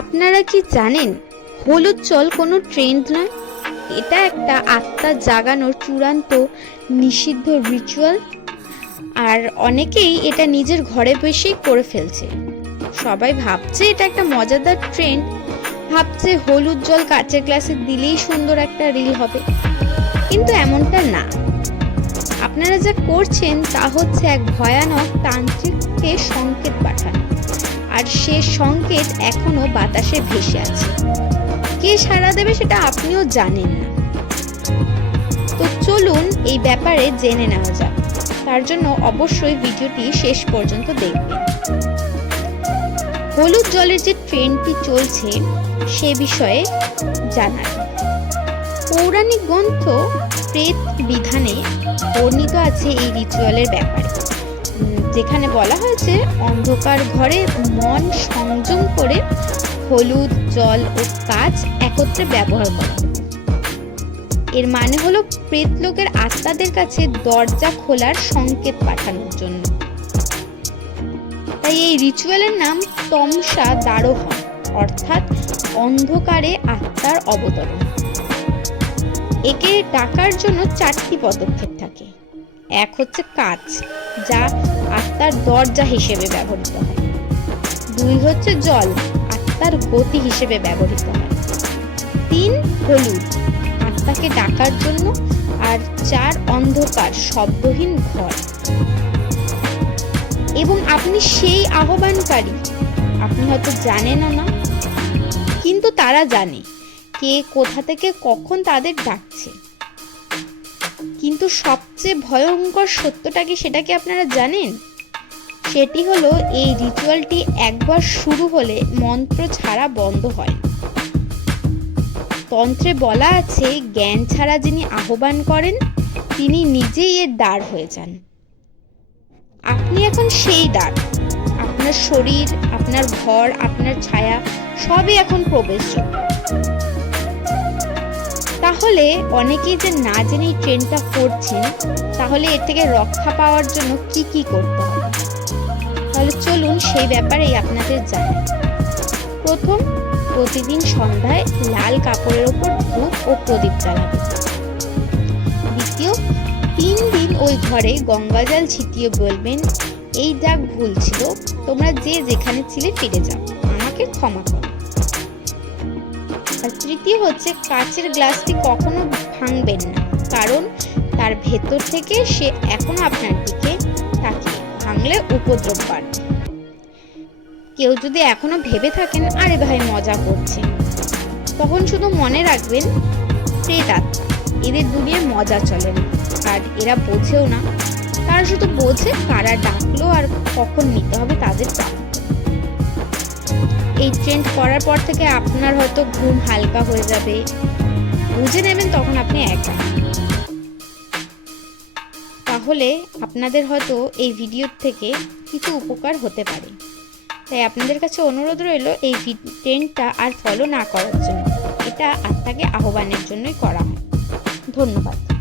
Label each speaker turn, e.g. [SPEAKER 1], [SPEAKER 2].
[SPEAKER 1] আপনারা কি জানেন, হলুদ জল কোনো ট্রেন্ড নয়? এটা একটা আত্মা জাগানোর চূড়ান্ত নিষিদ্ধ রিচুয়াল আর অনেকেই এটা নিজের ঘরে বসেই করে ফেলছে। সবাই ভাবছে এটা একটা মজাদার ট্রেন্ড ভাবছে হলুদ জল কাচের গ্লাসে দিলেই সুন্দর একটা রিল হবে। কিন্তু এমনটা না। আপনারা যা করছেন তা হচ্ছে এক ভয়ানক তান্ত্রিককে সংকেত পাঠানো। আর সে সংকেত এখনও বাতাসে ভেসে আছে। কে সাড়া দেবে সেটা আপনিও জানেন না। তো চলুন এই ব্যাপারে জেনে নেওয়া যাক। তার জন্য অবশ্যই ভিডিওটি শেষ পর্যন্ত দেখবেন। হলুদ জলের যে ট্রেনটি চলছে, সে বিষয়ে জানাই। পৌরাণিক গ্রন্থ প্রেত বিধানে বর্ণিত আছে এই রিচুয়ালের ব্যাপারে। যেখানে বলা হয়েছে, অন্ধকার ঘরে মন সংযম করে হলুদ, জল ও কাচ একত্রে ব্যবহার করা। এর মানে হলো প্রেতলোকের আত্মাদের কাছে দরজা খোলার সংকেত পাঠানোর জন্য। তাই এই রিচুয়ালের নাম তমসা দারোহণ অর্থাৎ অন্ধকারে আত্মার অবতরণ। একে ডাকার জন্য চারটি পদক্ষেপ থাকে। এক হচ্ছে কাচ। যা আত্মার দরজা হিসেবে ব্যবহৃত হয়। দুই হচ্ছে জল, আত্মার গতি হিসেবে ব্যবহৃত হয়। তিন, হলুদ, আত্মাকে ডাকার জন্য। আর চার, অন্ধকার, শব্দহীন ঘর। এবং আপনি সেই আহ্বানকারী। আপনি হয়তো জানেনও না। কিন্তু তারা জানে কে কোথা থেকে কখন তাদের ডাকছে। কিন্তু সবচেয়ে ভয়ঙ্কর সত্যটা কি সেটা কি আপনারা জানেন? সেটি হলো এই রিচুয়ালটি একবার শুরু হলে মন্ত্র ছাড়া বন্ধ হয়। তন্ত্রে বলা আছে, জ্ঞান ছাড়া যিনি আহ্বান করেন, তিনি নিজেই এর দ্বার হয়ে যান। আপনি এখন সেই দ্বার। আপনার শরীর, আপনার ঘর, আপনার ছায়া, সবই এখন প্রবেশযোগ্য তাহলে অনেকেই যে না জেনেই ট্রেনটা করছেন তাহলে এর থেকে রক্ষা পাওয়ার জন্য কি কি করতে হবে? তাহলে চলুন সেই ব্যাপারেই আপনাদের জানাই। প্রথম, প্রতিদিন সন্ধ্যায় লাল কাপড়ের ওপর ধূপ ও প্রদীপ জ্বালাবে দ্বিতীয়, তিন দিন ওই ঘরে গঙ্গাজল ছিটিয়ে বলবেন, এই যাক ভুল ছিল, তোমরা যে যেখানে ছিলে ফিরে যাও, আমাকে ক্ষমা করো। আর তৃতীয় হচ্ছে কাচের গ্লাসটি কখনো ভাঙবেন না, কারণ তার ভেতর থেকে সে এখনও আপনার দিকে তাকিয়ে ভাঙলে উপদ্রব বাড়বে কেউ যদি এখনও ভেবে থাকেন, আরে ভাই, মজা করছে। তখন শুধু মনে রাখবেন প্রেত আত্মা, এদের দুনিয়ায় মজা চলে না, আর এরা বোঝেও না। তারা শুধু বোঝে কারা ডাকলো আর কখন নিতে হবে তাদের প্রাপ্য এই ট্রেন্ড করার পর থেকে আপনার হয়তো ঘুম হালকা হয়ে যাবে। বুঝে নেবেন তখন আপনি একা। তাহলে আপনাদের হয়তো এই ভিডিওর থেকে কিছু উপকার হতে পারে। তাই আপনাদের কাছে অনুরোধ রইল এই ট্রেন্ডটা আর ফলো না করার জন্য। এটা আত্মাকে আহ্বানের জন্যই করা হয়। ধন্যবাদ।